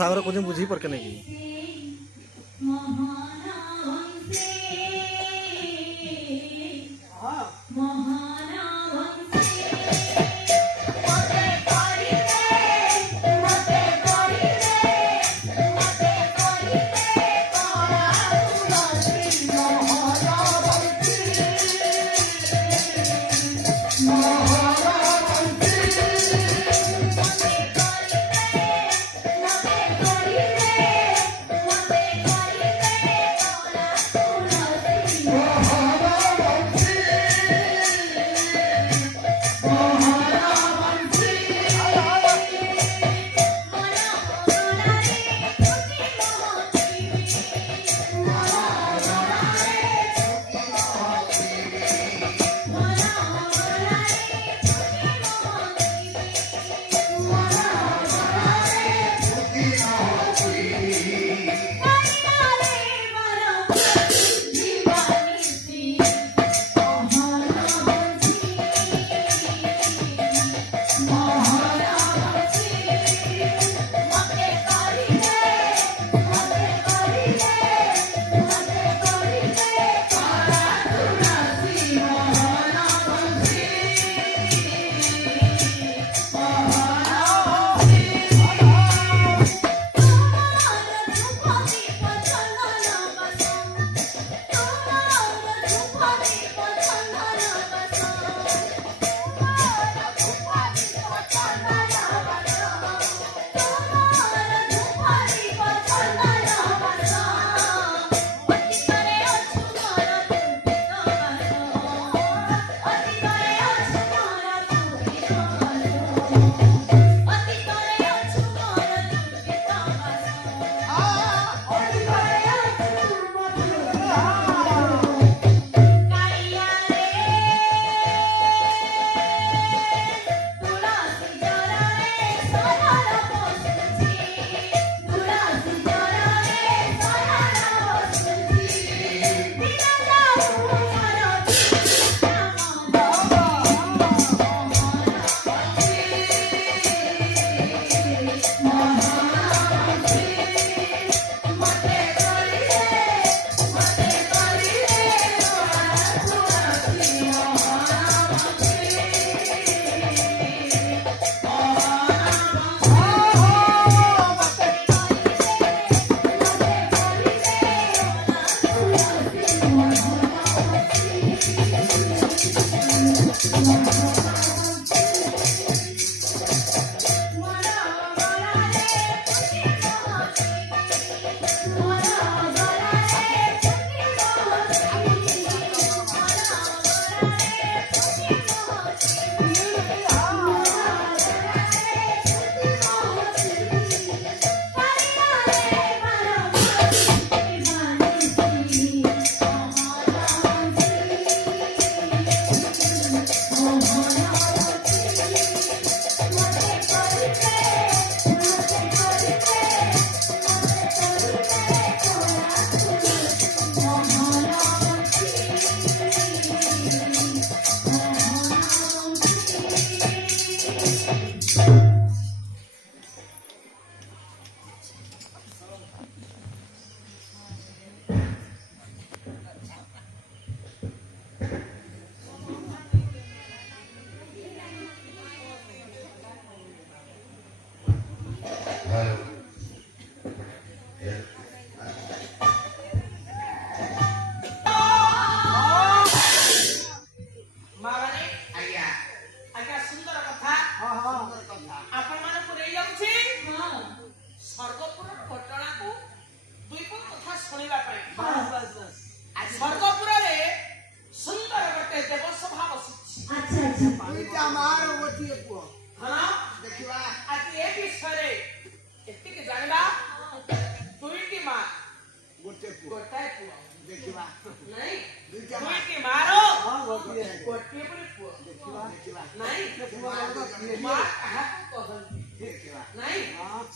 ସାଙ୍ଗରେ କହୁଛି ବୁଝି ପରକେ ନାଇଁ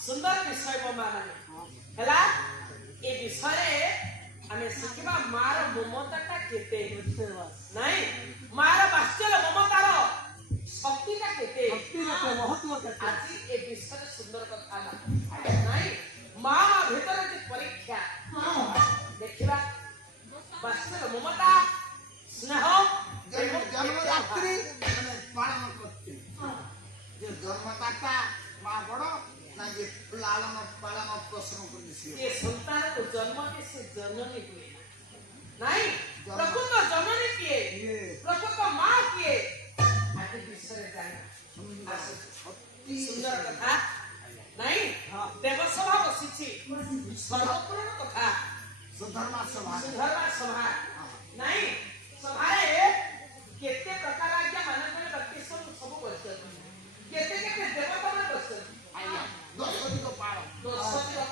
सुंदर विषय है ए विषय आमे शिखिबा मार ममताटा केते नहीं मार वात्सल्य ममतार शक्तिटा केते शक्ति महत्व केते आज ए विषय सुंदर कथा नहीं ମା ଭିତରେ ଯେ ପରୀକ୍ଷା ଦେଖିବା ବାସ୍ତବ ମମତା ସ୍ନେହ ଜନ୍ମ ରାତ୍ରି ମାନେ ପାଳନ କରୁଛି ଯେ ଜନ୍ମଦାତା ମା ବଡ଼ ନା ଯେ ଲାଳନ ପାଳନ ପୋଷଣ କରୁଛି ଏ ସନ୍ତାନକୁ ଜନ୍ମ ଦିଏ ସେ ଜନନୀ ହୁଏ ନାଇଁ ପ୍ରକୃତ ଜନନୀ କିଏ ପ୍ରକୃତ ମା କିଏ ଆଜି ବିଷୟରେ ଜାଣିବା ସୁନ୍ଦର କଥା ନାଇଁ ଦେବସଭା ବସିଛି ସର୍ବପୂର୍ଣ୍ଣ କଥା ସୁଧର୍ମା ସଭା ନାଇଁ ସଭାରେ କେତେ ପ୍ରକାର ଆଜ୍ଞା ମାନଙ୍କର ବ୍ୟକ୍ତି ସବୁ ବସିଛନ୍ତି କେତେ କେତେ ଦେବତା ମାନେ ବସିଛନ୍ତି ଆଜ୍ଞା ଦଶଦିନ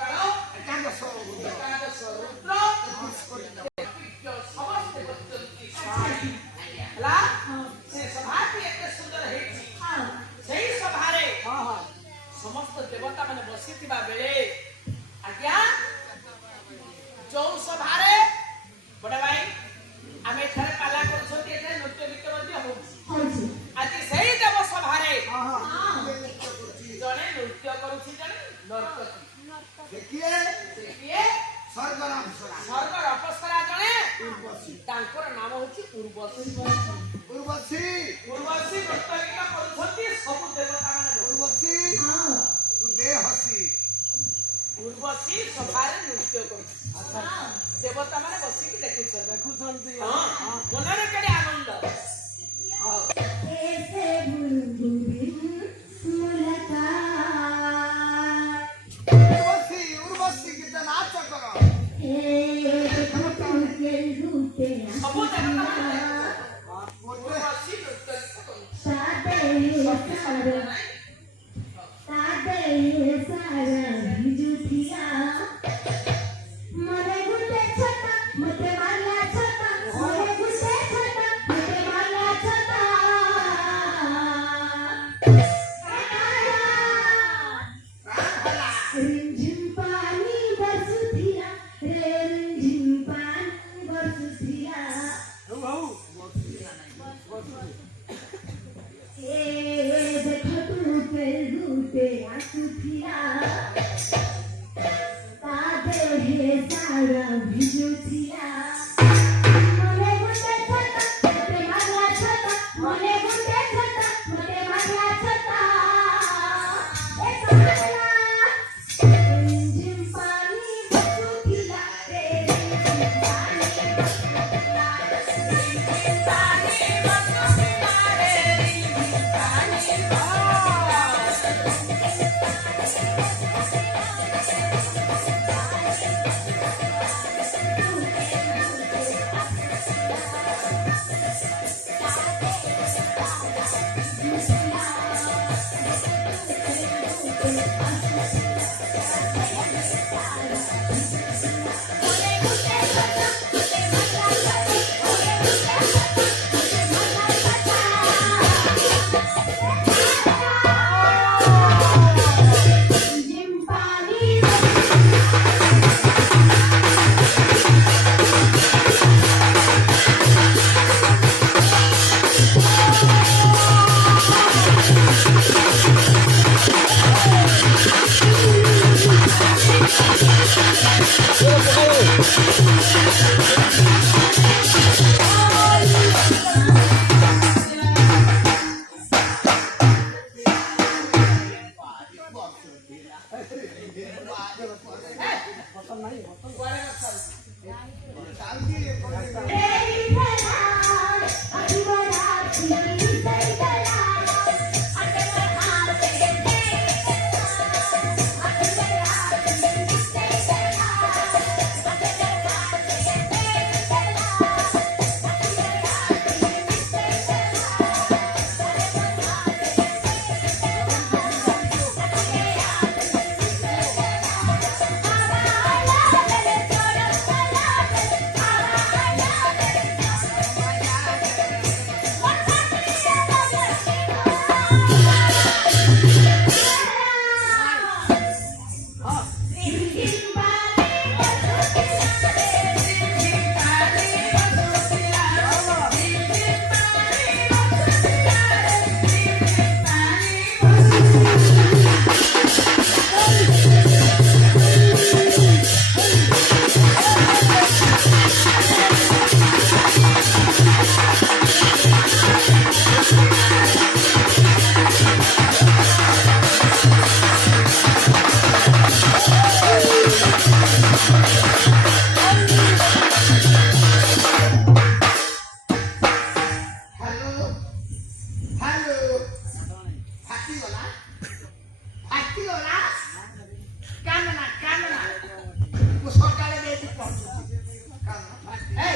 କାଳ ଏକାଦଶ ରୁଦ୍ର ସମସ୍ତେ ବସିଛନ୍ତି ହେଲା ସେ ସଭାଟି ଏତେ ସୁନ୍ଦର ହେଇଛି ସେଇ ସଭାରେ ସମସ୍ତ ଦେବତା ମାନେ ବସିଥିବା ବେଳେ ଆଜ୍ଞା ଯୋଉ ସଭାରେ ବଡ ଭାଇ ଆମେ ଏଠାରେ ପାଲା କରୁଛନ୍ତି ଏଠାରେ ନୃତ୍ୟ ଗୀତ ମଧ୍ୟ ହଉଛି ଆଜି ସେଇ ଦେବ ସଭାରେ ଜଣେ ନୃତ୍ୟ କରୁଛି ଜଣେ ନର୍ତ୍ତକୀ ସେ କିଏ ସ୍ୱର୍ଗର ଅପସରା ଜଣେ ତାଙ୍କର ନାମ ହଉଛି ଉର୍ବଶୀ ଉର୍ବଶୀ ନୃତ୍ୟ ଗୀତ କରୁଛନ୍ତି ସବୁ ଦେବତା ମାନେ ଉର୍ବଶୀ ତୁ ଦେ ହସି ଉର୍ବଶୀ ସଭାରେ ନୃତ୍ୟ କରୁଛି ଦେବତା ମାନେ ବସିକି ଦେଖୁଛନ୍ତି ମନରେ କେଡ଼େ ଆନନ୍ଦ ଉର୍ବଶୀ ଗୀତ ନାଚ କର ସବୁ ଦେବତା ମାନେ ଉର୍ବଶୀ ନୃତ୍ୟ ଗୀତ हेलो हेलो फाटी वाला कानना वो सकाले बेटी पहुंची कानना फाटी ए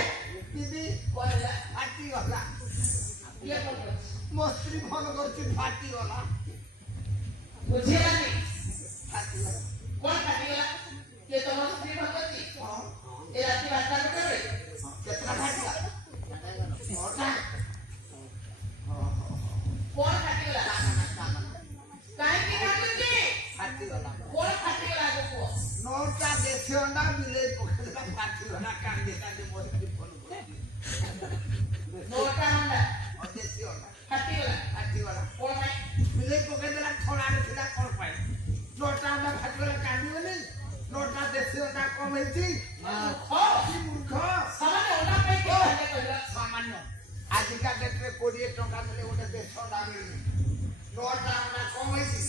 दीदी कोला फाटी वाला ये बोल रहे मस्त्री फोन करती फाटी वाला बुझे नहीं फाटी वाला कौन काटेगा ये तो मस्ती भगवती ये रात बात कर रहे कितना फाटी मोटा कौन काटेगा काहे की काटुची फाटी वाला कौन काटेगा को नोटा देखे अंडा मिले पकड़ा फाटी वाला कान देता दे मस्त्री फोन नोटा मंडा और देसी अंडा काटेगा फाटी वाला कौन है मिले पकड़ा थोड़ा रखिला कर पाए नोटा अंडा फाटी वाला कांदी वाली नोटा देसी अंडा कम हेची खो मूर्ख सामान्य ओला पे के काटे कहला सामान्य आजिका डेट्रे 20 टका मिले गोटे देश अंडा मिलनी नोटा अंडा कम हेची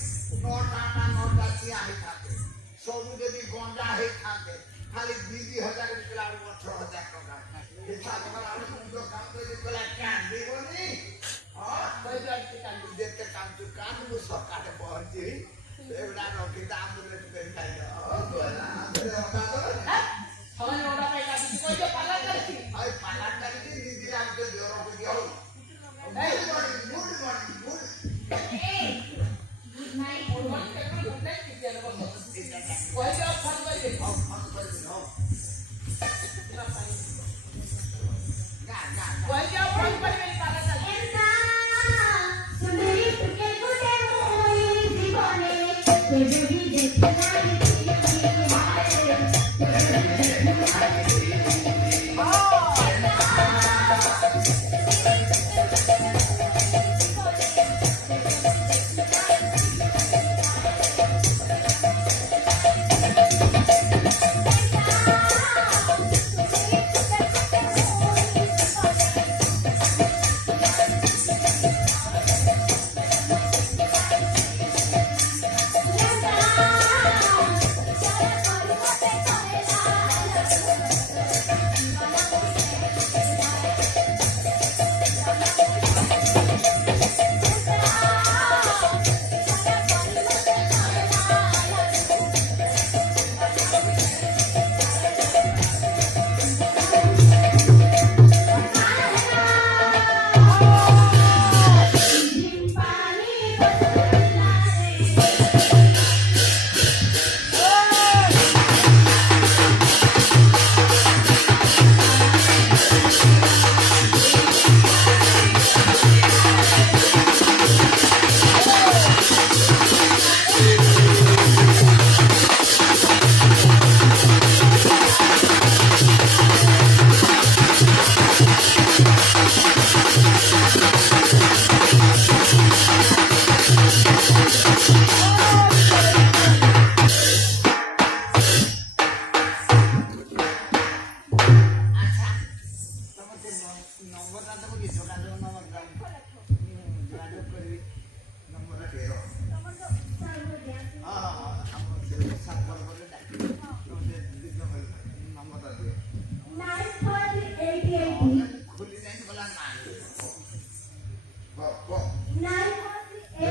नोटा अंडा नोटा चिया हे खाते सब यदि गंजा हे खाते खाली 20,000 रुपया और 18,000 टका हिसाब करा और तुम जो काम कर बोला कांदी बोली हां कोई बात की काटे देते काम तू कान वो सकाटे पहुंची एवढा नोटी दाम बोले तू कहीं खाई ओ बोला सामान्य ओला पे काटे कोई जो पाला करती आई पाला करती दीदी राम के जोरों को दियो गुड मॉर्निंग गुड भगवान के गुड नाइट की दिया लो कोई जो फोन कर दे आओ फोन कर दो गा कोई जो फोन कर दे पाला करती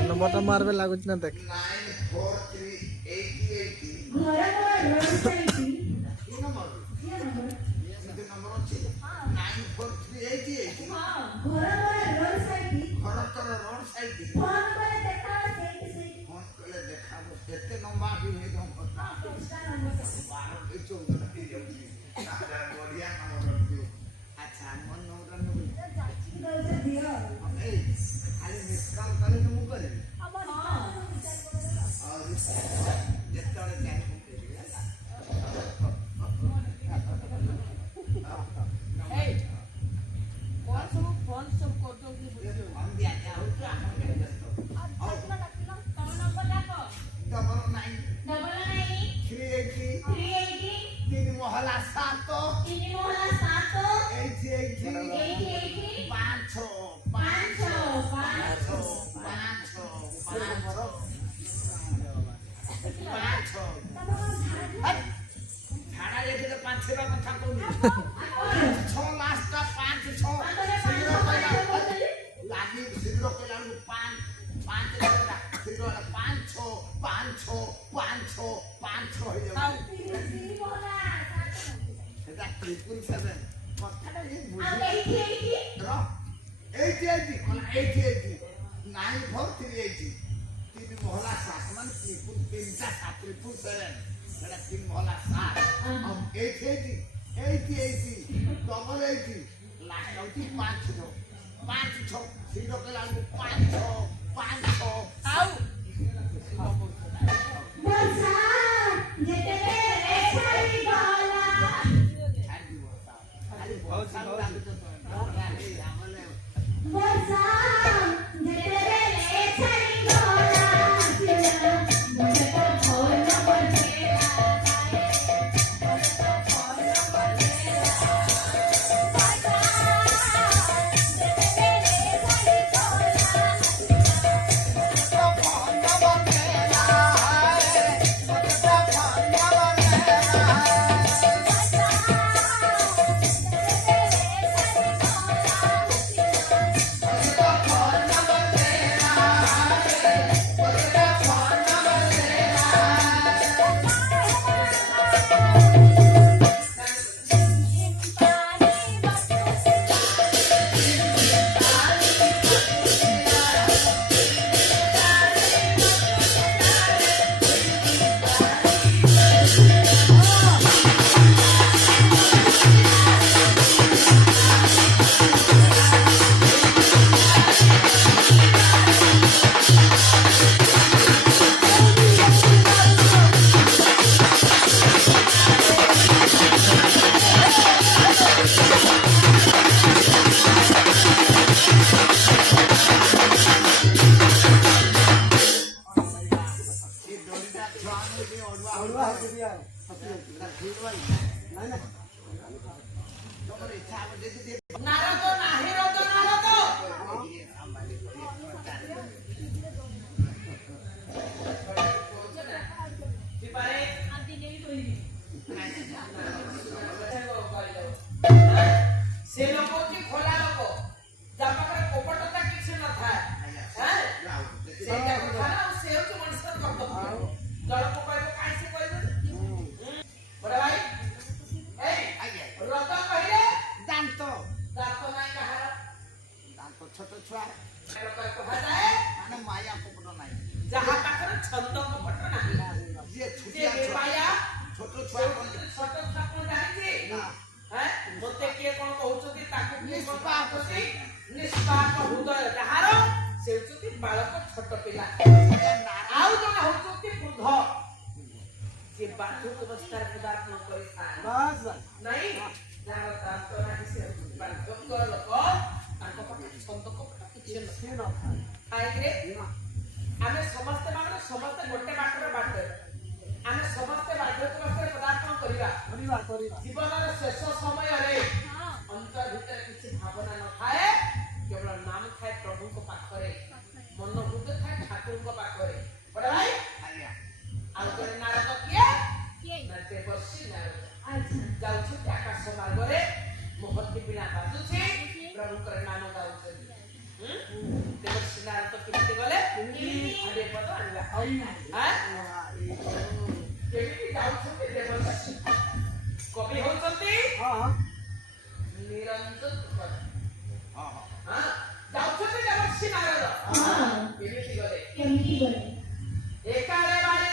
नंबर मारबे लागुच ना देख झाड़ा ପାଞ୍ଚଟା କଥା କହୁନି 6 ଲାଷ୍ଟଟା 5 6 ଶୀଘ୍ର କହିଲା ଲାଗି ଶୀଘ୍ର କହିଲା ବେଳକୁ 5 ଶୀଘ୍ର 5 6 5 6 5 6 5 6 ହେଇଯାଉଛି ସେଟା ଟ୍ରିପୁଲ 7 କଥାଟା ଇଏ ବୁଝି এইটি কোন এইটি 9 4 3 80 তিন মহলা 7 মানে ত্রিপুল 3টা 7 ত্রিপুল 7 এটা তিন মহলা 7 আর 80 ডবল 80 লাস্ট হচ্ছে 5 6 5 6 সিধো কলা 5 6 5 6 ଆଉ ବର୍ଷା ଯେତେବେଳେ ଛାଡ଼ିଗଲା ବର୍ଷା ଯେତେବେଳେ ଛାଡ଼ିଗଲା ମୋତେ ତ ଫୋନ ନାରଦ ନାହିଁ ରଦ ନାରଦ ଦିପାରେ ସେ ଲୋକ ହଉଛି ଖୋଲା ଲୋକ ଯାହା ପାଖରେ କପଟତା କିଛି ନଥାଏ ସେଇଟା କଥା ନା ଆଉ ସେ ହଉଛି ମଣିଷର କର୍ତ୍ତବ୍ୟ ଜଣକୁ କହିବ କାହିଁ ସେ କହିବେ ବଡ ଭାଇ ଏଇ ରଦ କହିଲେ ଦାନ୍ତ ଦାନ୍ତ ନାହିଁ କାହାର ଦାନ୍ତ ଛୋଟ ଛୁଆ କୁହାଯାଏ ମାନେ ମାୟା କପଟ ନାହିଁ ଯାହା ପାଖରେ ଛନ୍ଦ କପଟ ନାହିଁ ଯିଏ ସେ ଛୁଟିଆ ଛୁଆ ବେପାୟା ଛୋଟ ଛୁଆ ଛୋଟ ଛୁଆ କଣ ଜାଣିଛି ମତେ କିଏ କଣ କହୁଛନ୍ତି ତାକୁ କିଏ କଣ କହୁଛନ୍ତି ନିଷ୍ପାପ ହୃଦୟ ଯାହାର ସେ ହଉଛନ୍ତି ବାଳକ ଛୋଟ ପିଲା ଆଉ ଜଣେ ହଉଛନ୍ତି ବୃଦ୍ଧ ସେ ବାର୍ଦ୍ଧକ୍ୟ ଅବସ୍ଥାରେ ପଦାର୍ପଣ କରିଥାଏ ନାଇଁ ଯାହାର ଦାନ୍ତ ନାହିଁ ସେ ହଉଛନ୍ତି ବାର୍ଦ୍ଧକ୍ୟ ଲୋକ ତାଙ୍କ ପାଖରେ ଛନ୍ଦ କପଟ କିଛି ନଥାଏ କାହିଁକିରେ ଆମେ ସମସ୍ତେ ମାନେ ସମସ୍ତେ ଗୋଟେ ବାଟରେ ବାଟେ ଆମେ ସମସ୍ତେ ବାର୍ଦ୍ଧକ୍ୟ ଅବସ୍ଥାରେ ପଦାର୍ପଣ କରିବା ଜୀବନର ଶେଷ ସମୟରେ ଅନ୍ତର ଭିତରେ କିଛି ଭାବନା ନଥାଏ କେବଳ ନାମ ଥାଏ ପ୍ରଭୁଙ୍କ ପାଖରେ ମନ ହୃଦୟ ଥାଏ ଠାକୁରଙ୍କ ପାଖରେ ବଡ ଭାଇ ଆଉ ଜଣେ ନାରଦ କିଏ ନା ଦେବର୍ଷି ନାରଦ ଯାଉଛନ୍ତି ଆକାଶ ମାର୍ଗରେ ମୋହତି ବିନା ବାଜୁଛି ପ୍ରଭୁଙ୍କର ନାମ ଗାଉଛନ୍ତି ଦେବର୍ଷି ନାରଦ କେମିତି ଗଲେ ଆଡେ ପଦ ଆଣିଲା କେମିତି ଯାଉଛନ୍ତି ଦେବର୍ଷି କବି ହଉଛନ୍ତି ନିରଞ୍ଜନ ଯାଉଛନ୍ତି ଦେବର୍ଷି ନାରଦ କେମିତି ଗଲେ କେମିତି ଗଲେ ଏକାଳେ ବାରେ